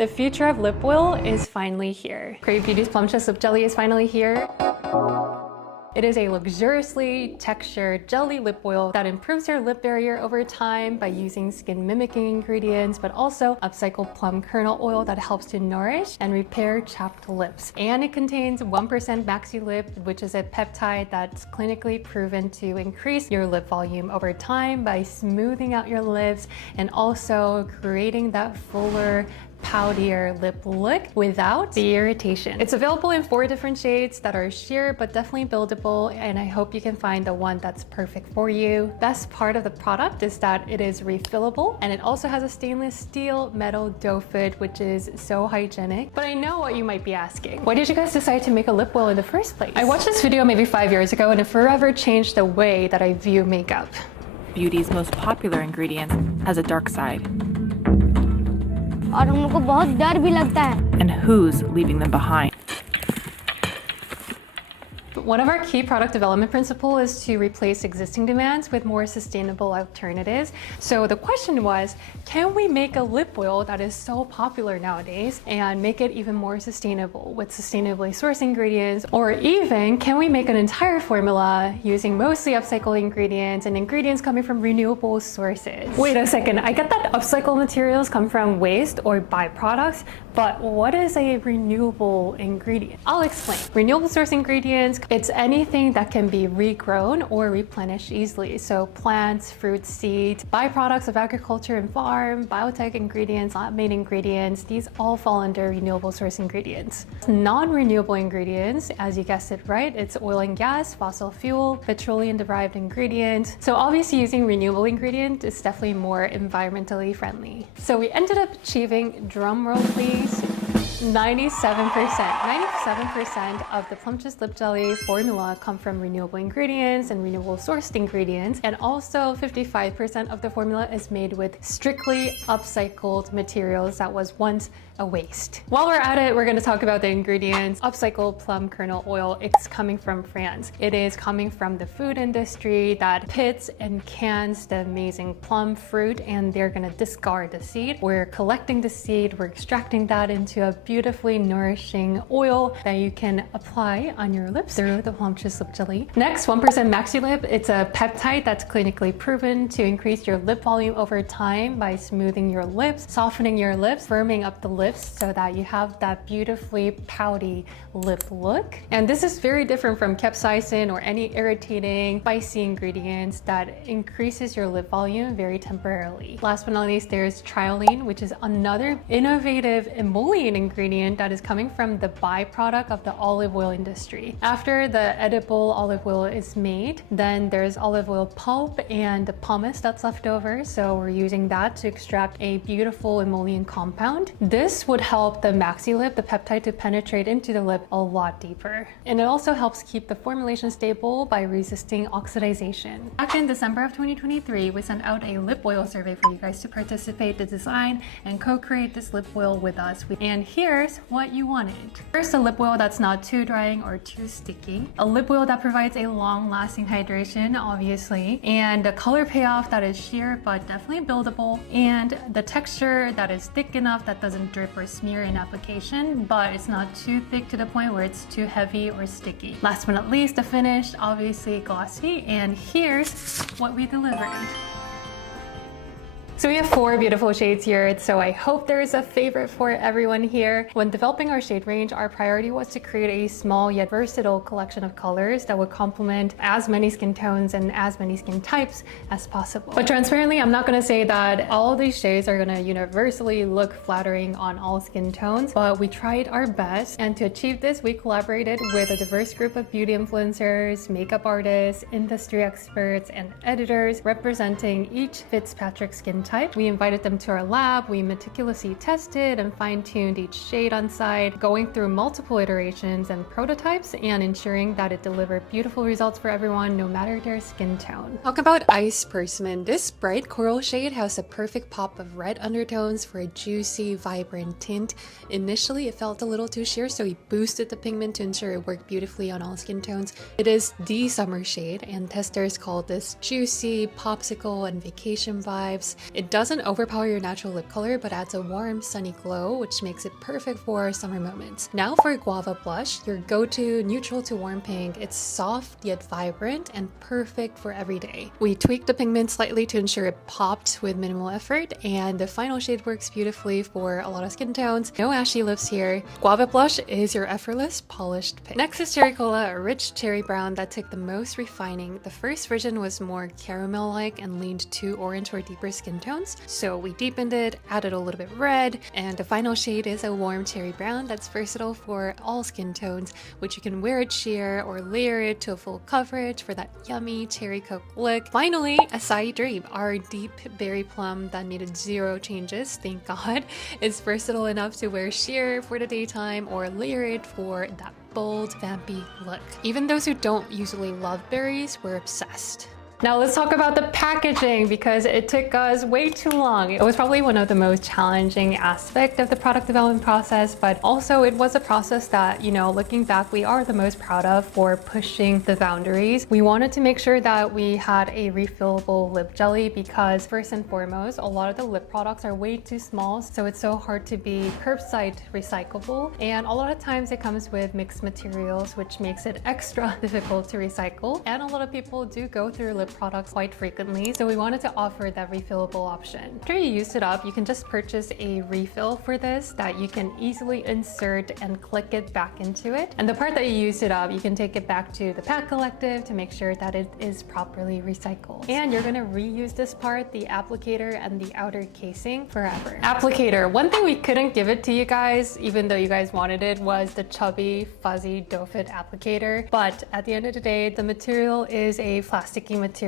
The future of lip oil is finally here. KraveBeauty's Plumptuous Lip Jelly is finally here. It is a luxuriously textured jelly lip oil that improves your lip barrier over time by using skin mimicking ingredients, but also upcycled plum kernel oil that helps to nourish and repair chapped lips. And it contains 1% Maxi Lip, which is a peptide that's clinically proven to increase your lip volume over time by smoothing out your lips and also creating that fuller, poutier lip look without the irritation. It's available in 4 different shades that are sheer but definitely buildable, and I hope you can find the one that's perfect for you. Best part of the product is that it is refillable, and it also has a stainless steel metal doe foot, which is so hygienic. But I know what you might be asking. Why did you guys decide to make a lip oil in the first place? I watched this video maybe 5 years ago, and it forever changed the way that I view makeup. Beauty's most popular ingredient has a dark side. और हम लोग को बहुत डर भी लगता है. And who's leaving them behind? One of our key product development principles is to replace existing demands with more sustainable alternatives. So the question was, can we make a lip oil that is so popular nowadays and make it even more sustainable with sustainably sourced ingredients? Or even, can we make an entire formula using mostly upcycled ingredients and ingredients coming from renewable sources? Wait a second, I get that upcycled materials come from waste or byproducts, but what is a renewable ingredient? I'll explain. Renewable source ingredients, it's anything that can be regrown or replenished easily. So plants, fruits, seeds, byproducts of agriculture and farm, biotech ingredients, lab-made ingredients, these all fall under renewable source ingredients. Non-renewable ingredients, as you guessed it right, it's oil and gas, fossil fuel, petroleum-derived ingredients. So obviously using renewable ingredient is definitely more environmentally friendly. So we ended up achieving, drum roll please, 97% of the Plumptuous Lip Jelly formula come from renewable ingredients and renewable sourced ingredients, and also 55% of the formula is made with strictly upcycled materials that was once a waste. While we're at it, we're going to talk about the ingredients. Upcycled plum kernel oil, it's coming from France. It is coming from the food industry that pits and cans the amazing plum fruit, and they're going to discard the seed. We're collecting the seed, we're extracting that into a beautifully nourishing oil that you can apply on your lips through the Plumptuous Lip Jelly. Next, 1% Maxi Lip. It's a peptide that's clinically proven to increase your lip volume over time by smoothing your lips, softening your lips, firming up the lips so that you have that beautifully pouty lip look. And this is very different from capsaicin or any irritating, spicy ingredients that increases your lip volume very temporarily. Last but not least, there's triolene, which is another innovative emollient ingredient that is coming from the byproduct of the olive oil industry. After the edible olive oil is made, then there's olive oil pulp and the pumice that's left over. So we're using that to extract a beautiful emollient compound. This would help the Maxi Lip, the peptide, to penetrate into the lip a lot deeper. And it also helps keep the formulation stable by resisting oxidization. Back in December of 2023, we sent out a lip oil survey for you guys to participate, to design and co-create this lip oil with us. And here's what you wanted. First, a lip oil that's not too drying or too sticky. A lip oil that provides a long-lasting hydration, obviously. And a color payoff that is sheer but definitely buildable. And the texture that is thick enough that doesn't drip or smear in application, but it's not too thick to the point where it's too heavy or sticky. Last but not least, the finish, obviously glossy. And here's what we delivered. So we have 4 beautiful shades here, so I hope there is a favorite for everyone here. When developing our shade range, our priority was to create a small yet versatile collection of colors that would complement as many skin tones and as many skin types as possible. But transparently, I'm not going to say that all of these shades are going to universally look flattering on all skin tones, but we tried our best. And to achieve this, we collaborated with a diverse group of beauty influencers, makeup artists, industry experts, and editors representing each Fitzpatrick skin type. We invited them to our lab, we meticulously tested and fine-tuned each shade on site, going through multiple iterations and prototypes and ensuring that it delivered beautiful results for everyone, no matter their skin tone. Talk about Ice Persimmon. This bright coral shade has a perfect pop of red undertones for a juicy, vibrant tint. Initially, it felt a little too sheer, so we boosted the pigment to ensure it worked beautifully on all skin tones. It is the summer shade, and testers call this juicy, popsicle, and vacation vibes. It doesn't overpower your natural lip color, but adds a warm, sunny glow, which makes it perfect for summer moments. Now for Guava Blush, your go-to neutral to warm pink. It's soft yet vibrant and perfect for every day. We tweaked the pigment slightly to ensure it popped with minimal effort, and the final shade works beautifully for a lot of skin tones. No ashy lips here. Guava Blush is your effortless, polished pink. Next is Cherry Cola, a rich cherry brown that took the most refining. The first version was more caramel-like and leaned to orange or deeper skin tones, so we deepened it, added a little bit red, and the final shade is a warm cherry brown that's versatile for all skin tones, which you can wear it sheer or layer it to a full coverage for that yummy cherry coke look. Finally, Acai Drape, our deep berry plum that needed zero changes, thank God. It's versatile enough to wear sheer for the daytime or layer it for that bold, vampy look. Even those who don't usually love berries were obsessed. Now let's talk about the packaging because it took us way too long. It was probably one of the most challenging aspects of the product development process, but also it was a process that, you know, looking back, we are the most proud of for pushing the boundaries. We wanted to make sure that we had a refillable lip jelly because first and foremost, a lot of the lip products are way too small, so it's so hard to be curbside recyclable. And a lot of times it comes with mixed materials, which makes it extra difficult to recycle. And a lot of people do go through lip products quite frequently, so we wanted to offer that refillable option. After you use it up, you can just purchase a refill for this that you can easily insert and click it back into it. And the part that you used it up, you can take it back to the Pack Collective to make sure that it is properly recycled. And you're gonna reuse this part, the applicator and the outer casing, forever. Applicator, one thing we couldn't give it to you guys, even though you guys wanted it, was the chubby, fuzzy doe fit applicator. But at the end of the day, the material is a plasticky material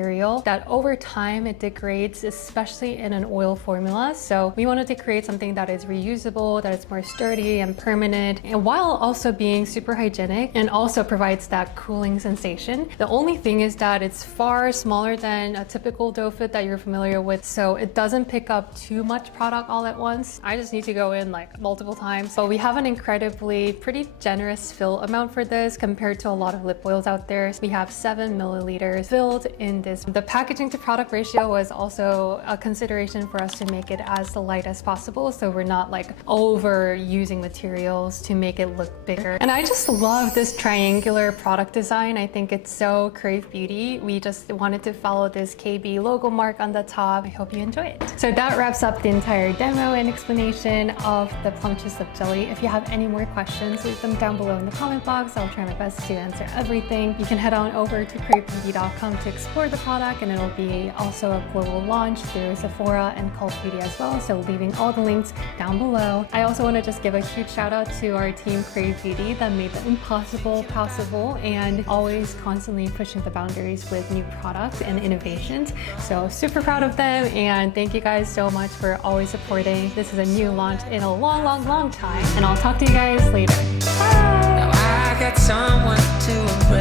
that over time it degrades, especially in an oil formula. So we wanted to create something that is reusable, that is more sturdy and permanent, and while also being super hygienic and also provides that cooling sensation. The only thing is that it's far smaller than a typical doe fit that you're familiar with, so it doesn't pick up too much product all at once. I just need to go in like multiple times. But we have an incredibly pretty generous fill amount for this compared to a lot of lip oils out there. We have 7 milliliters filled in this. The packaging to product ratio was also a consideration for us to make it as light as possible, so we're not like overusing materials to make it look bigger. And I just love this triangular product design. I think it's so KraveBeauty. We just wanted to follow this KB logo mark on the top. I hope you enjoy it. So that wraps up the entire demo and explanation of the Plumptuous Lip Jelly. If you have any more questions, leave them down below in the comment box. I'll try my best to answer everything. You can head on over to KraveBeauty.com to explore the product, and it'll be also a global launch through Sephora and Cult Beauty as well, so leaving all the links down below. I also want to just give a huge shout out to our team KraveBeauty that made the impossible possible and always constantly pushing the boundaries with new products and innovations. So super proud of them, and thank you guys so much for always supporting. This is a new launch in a long time, and I'll talk to you guys later. Bye! Now I got someone to